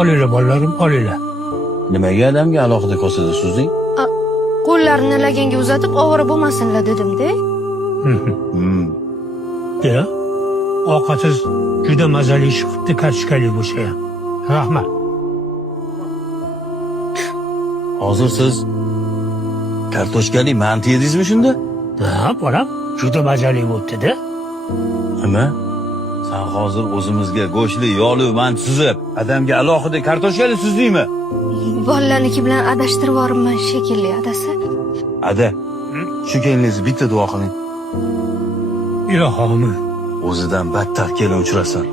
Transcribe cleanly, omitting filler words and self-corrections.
Olinglar bolalarim, olinglar. Nimaga adamga alohida kosada suzding? Qo'llarini laganga uzatib ovora bo'lmasinlar dedim-da. Ya, ovqatsiz juda mazali chiqibdi, kartoshkali bo'lsa ham. Rahmat. Hozir siz kartoshkali manti yedingizmi shunda? Ha, bolam, juda mazali bo'libdi-da. Nima? Sen hozir o'zimizga go'shtli, yog'li manti suzib, adamga alohida kartoshkali suzdingmi? Bolalarniki bilan adashtirib yuboribman shekilli adasi. Ada, shu keliningizni bitta duo qiling. Ilohim. O'zidan battar kelin uchrasin.